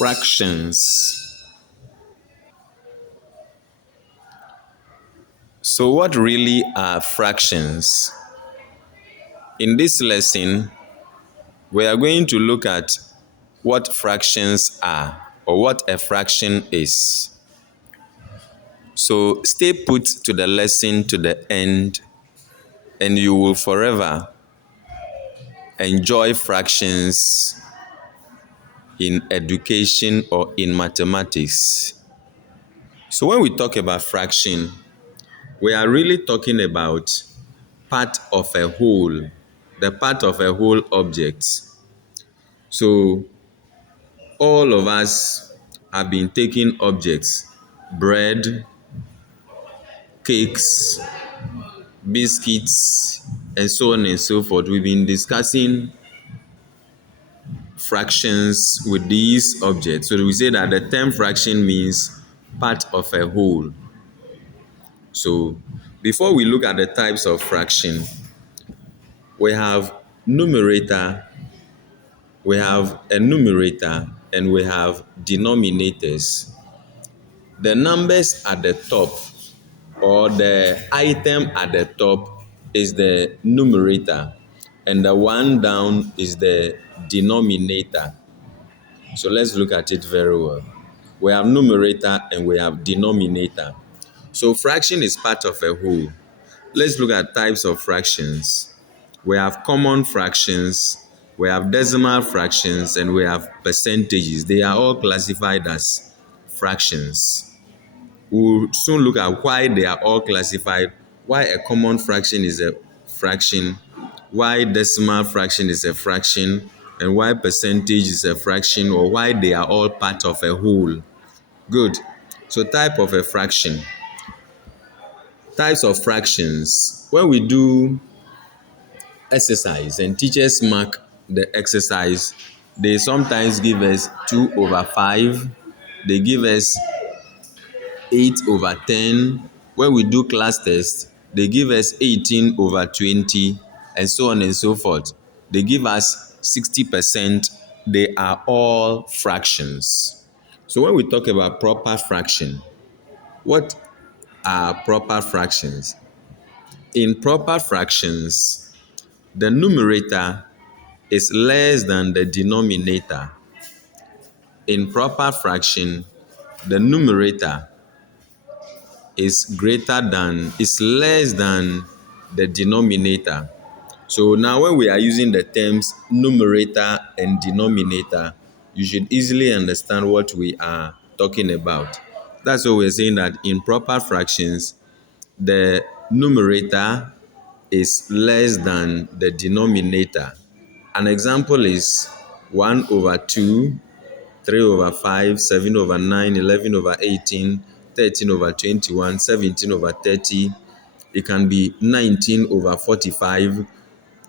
Fractions. So, what really are fractions? In this lesson, we are going to look at what fractions are or what a fraction is. So, stay put to the lesson to the end, and you will forever enjoy fractions in education or in mathematics. So, when we talk about fraction, we are really talking about part of a whole, the part of a whole object. So all of us have been taking objects, bread, cakes, biscuits, and so on and so forth. We've been discussing fractions with these objects. So we say that the term fraction means part of a whole. So before we look at the types of fraction, we have numerator, we have a numerator, and we have denominators. The numbers at the top or the item at the top is the numerator, and the one down is the denominator. So let's look at it very well. We have numerator and we have denominator. So fraction is part of a whole. Let's look at types of fractions. We have common fractions, we have decimal fractions, and we have percentages. They are all classified as fractions. We'll soon look at why they are all classified, why a common fraction is a fraction, why decimal fraction is a fraction, and why percentage is a fraction, or why they are all part of a whole. Good. So type of a fraction. Types of fractions. When we do exercise and teachers mark the exercise, they sometimes give us 2/5, they give us 8/10. When we do class test, they give us 18/20, and so on and so forth. They give us 60%. They are all fractions. So when we talk about proper fraction, what are proper fractions? In proper fractions, the numerator is less than the denominator. In proper fraction, the numerator is less than the denominator. So now when we are using the terms numerator and denominator, you should easily understand what we are talking about. That's why we're saying that in proper fractions, the numerator is less than the denominator. An example is 1/2, 3/5, 7/9, 11/18, 13/21, 17/30. It can be 19/45.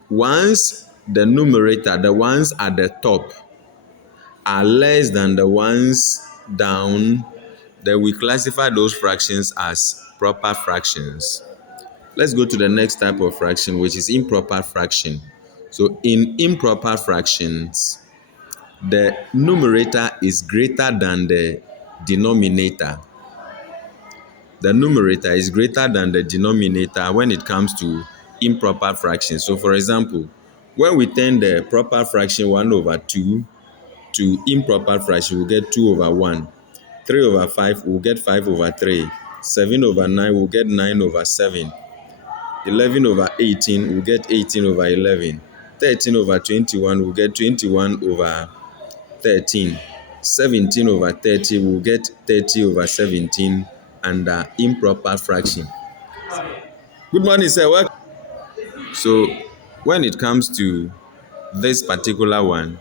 Once the numerator, the ones at the top, are less than the ones down, then we classify those fractions as proper fractions. Let's go to the next type of fraction, which is improper fraction. So in improper fractions, the numerator is greater than the denominator. The numerator is greater than the denominator when it comes to improper fractions. So for example, when we turn the proper fraction 1/2 to improper fraction, we'll get 2/1. 3/5, we'll get 5/3. 7/9, we'll get 9/7. 11/18, we'll get 18/11. 13/21, we'll get 21/13. 17/30, we'll get 30/17 under improper fraction. Good morning, sir. Welcome. So when it comes to this particular one,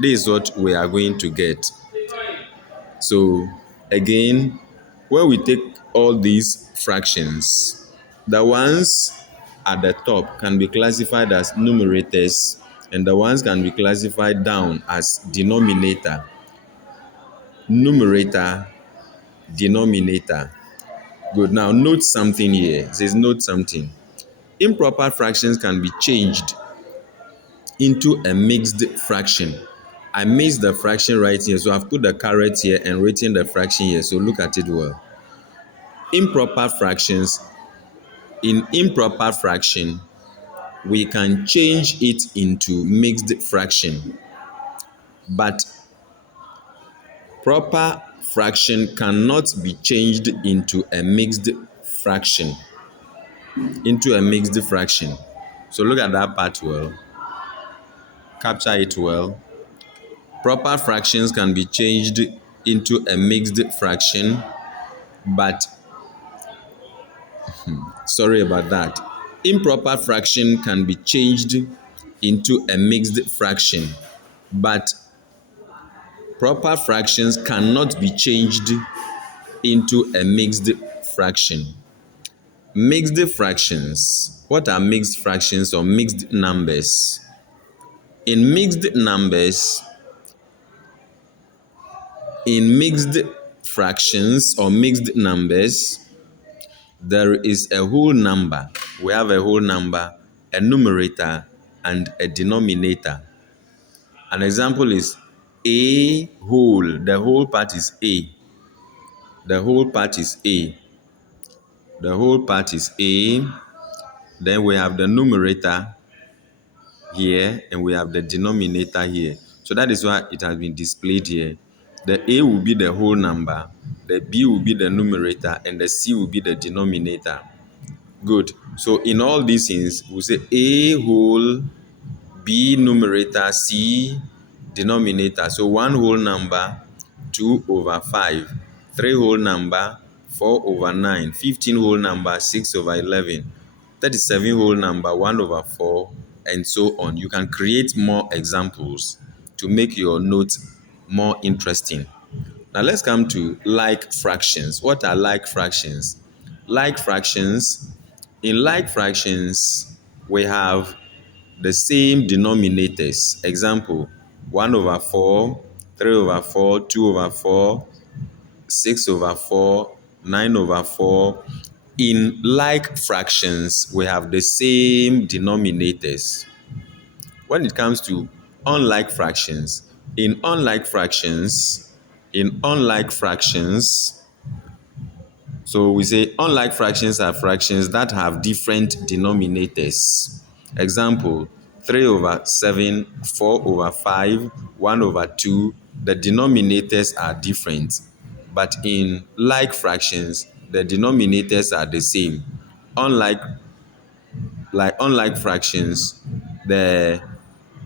this is what we are going to get. So again, when we take all these fractions, the ones at the top can be classified as numerators, and the ones can be classified down as denominator. Numerator, denominator. Good. Now note something here. It says note something. Improper fractions can be changed into a mixed fraction. I missed the fraction right here, so I've put the caret here and written the fraction here. So look at it well. Improper fractions. In improper fraction, we can change it into mixed fraction, but proper fraction cannot be changed into a mixed fraction. So look at that part well. Capture it well. Proper fractions can be changed into a mixed fraction, but sorry about that. Improper fraction can be changed into a mixed fraction, but proper fractions cannot be changed into a mixed fraction. Mixed fractions. What are mixed fractions or mixed numbers? In mixed numbers, in mixed fractions or mixed numbers, there is a whole number. We have a whole number, a numerator, and a denominator. An example is a whole. The whole part is a. The whole part is a. The whole part is a. Then we have the numerator here and we have the denominator here. So that is why it has been displayed here. The a will be the whole number, the b will be the numerator, and the c will be the denominator. Good. So in all these things, we say a whole, b numerator, c denominator. So one whole number, 2 over 5, 3 whole number, 4 over 9, 15 whole number, 6 over 11, 37 whole number, 1 over 4, and so on. You can create more examples to make your notes more interesting. Now let's come to like fractions. What are like fractions? Like fractions, in like fractions, we have the same denominators. Example, 1 over 4, 3 over 4, 2 over 4, 6 over 4, 9 over 4. In like fractions, we have the same denominators. When it comes to unlike fractions, in unlike fractions, so we say unlike fractions are fractions that have different denominators. Example, 3 over 7, 4 over 5, 1 over 2, the denominators are different. But in like fractions, the denominators are the same. Unlike fractions, the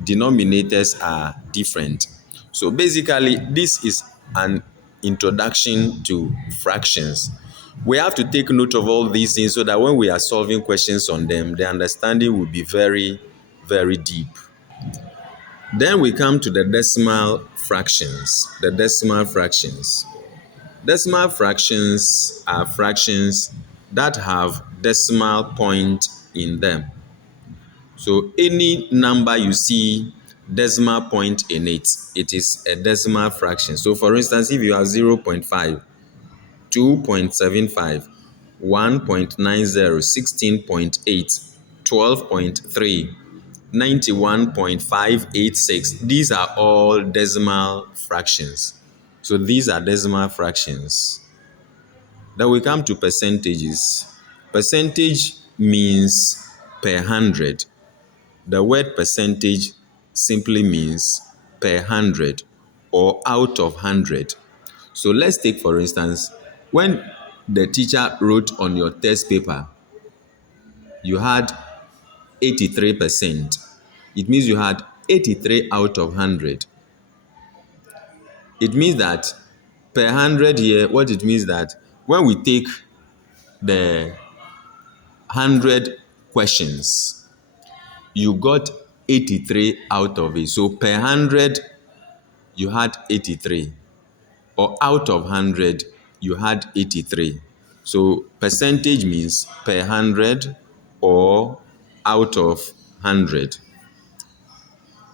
denominators are different. So basically, this is an introduction to fractions. We have to take note of all these things so that when we are solving questions on them, the understanding will be very, very deep. Then we come to the decimal fractions. The decimal fractions. Decimal fractions are fractions that have decimal point in them. So any number you see decimal point in it, it is a decimal fraction. So for instance, if you have 0.5, 2.75, 1.90, 16.8, 12.3, 91.586, these are all decimal fractions. So these are decimal fractions. Then we come to percentages. Percentage means per hundred. The word percentage simply means per hundred or out of 100. So let's take for instance, when the teacher wrote on your test paper, you had 83%. It means you had 83 out of 100. It means that per 100 here, what it means that when we take the 100 questions, you got 83 out of it. So per 100, you had 83. Or out of 100, you had 83. So percentage means per 100 or out of 100.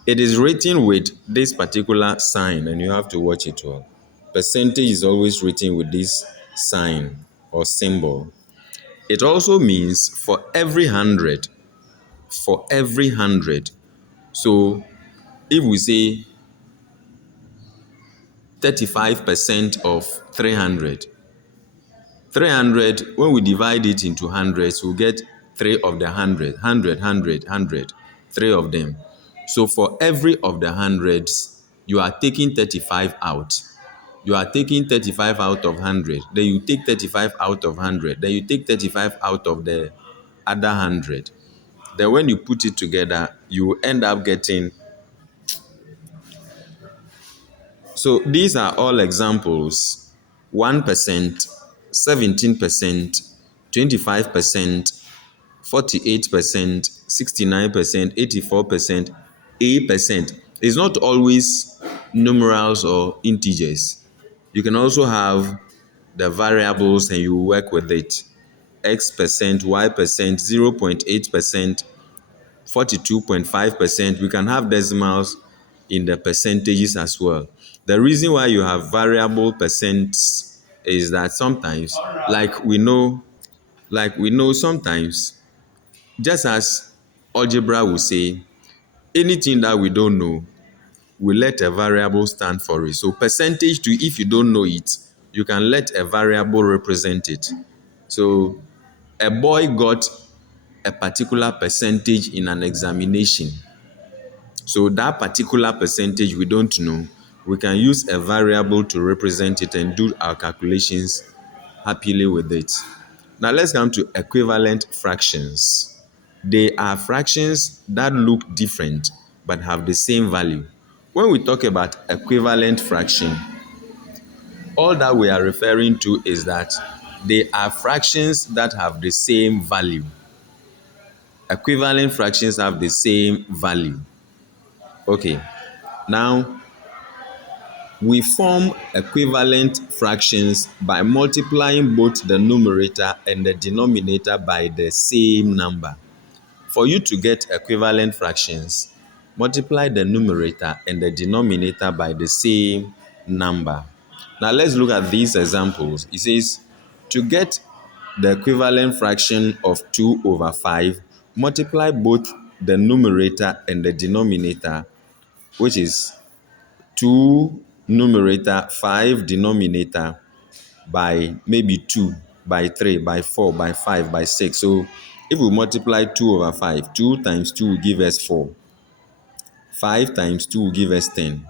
It is written with this particular sign and you have to watch it well. Percentage is always written with this sign or symbol. It also means for every 100. For every 100. So if we say 35% of 300. 300, when we divide it into hundreds, we'll get 3 of the 100, 100, 100, 100, 3 of them. So for every of the hundreds, you are taking 35 out. You are taking 35 out of 100. Then you take 35 out of 100. Then you take 35 out of the other 100. Then when you put it together, you end up getting. So these are all examples: 1%, 17%, 25%, 48%, 69%, 84%, A%. It's not always numerals or integers. You can also have the variables and you work with it. X%, Y%, 0.8%, 42.5%. We can have decimals in the percentages as well. The reason why you have variable percents is that sometimes, like we know sometimes, just as algebra will say, anything that we don't know, we let a variable stand for it. So percentage to, if you don't know it, you can let a variable represent it. So a boy got a particular percentage in an examination. So that particular percentage we don't know, we can use a variable to represent it and do our calculations happily with it. Now let's come to equivalent fractions. They are fractions that look different but have the same value. When we talk about equivalent fraction, all that we are referring to is that they are fractions that have the same value. Equivalent fractions have the same value. Okay, now we form equivalent fractions by multiplying both the numerator and the denominator by the same number. For you to get equivalent fractions, multiply the numerator and the denominator by the same number. Now let's look at these examples. It says, to get the equivalent fraction of 2 over 5, multiply both the numerator and the denominator, which is 2 numerator, 5 denominator, by maybe 2, by 3, by 4, by 5, by 6. So if we multiply 2 over 5, 2 times 2 will give us 4. 5 times 2 will give us 10.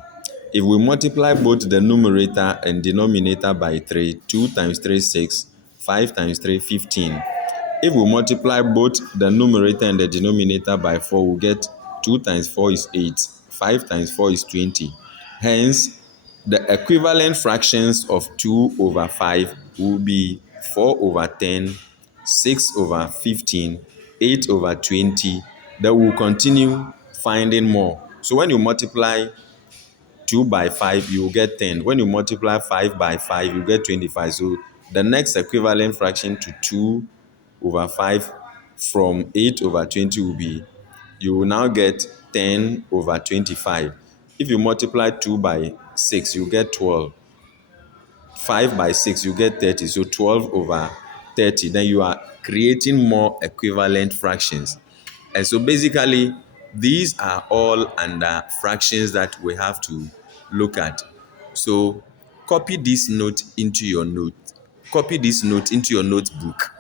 If we multiply both the numerator and denominator by 3, 2 times 3 is 6, 5 times 3 15. If we multiply both the numerator and the denominator by 4, we'll get 2 times 4 is 8, 5 times 4 is 20. Hence, the equivalent fractions of 2 over 5 will be 4 over 10, 6 over 15, 8 over 20. Then we'll continue finding more. So when you multiply 2 by 5, you will get 10. When you multiply 5 by 5, you get 25. So the next equivalent fraction to 2 over 5 from 8 over 20 will be, you will now get 10 over 25. If you multiply 2 by 6, you get 12. 5 by 6, you get 30. So 12 over 30. Then you are creating more equivalent fractions. And so basically, these are all under fractions that we have to look at. So copy this note into your note. Copy this note into your notebook.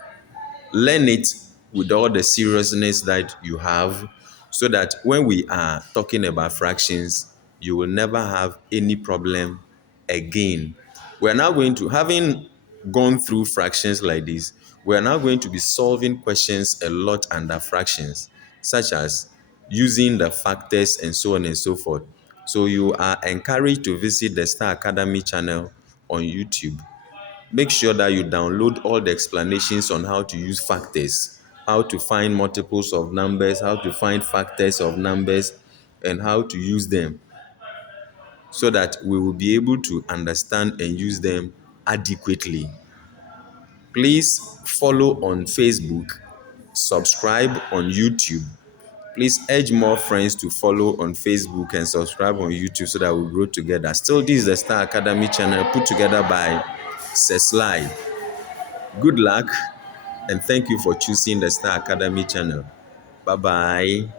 Learn it with all the seriousness that you have, so that when we are talking about fractions, you will never have any problem again. We're now going to, having gone through fractions like this, we're now going to be solving questions a lot under fractions, such as using the factors and so on and so forth. So you are encouraged to visit the Star Academy channel on YouTube. Make sure that you download all the explanations on how to use factors, how to find multiples of numbers, how to find factors of numbers, and how to use them, so that we will be able to understand and use them adequately. Please follow on Facebook, subscribe on YouTube. Please urge more friends to follow on Facebook and subscribe on YouTube so that we grow together. Still, this is the Star Academy channel put together by Seslai. Good luck and thank you for choosing the Star Academy channel. Bye-bye.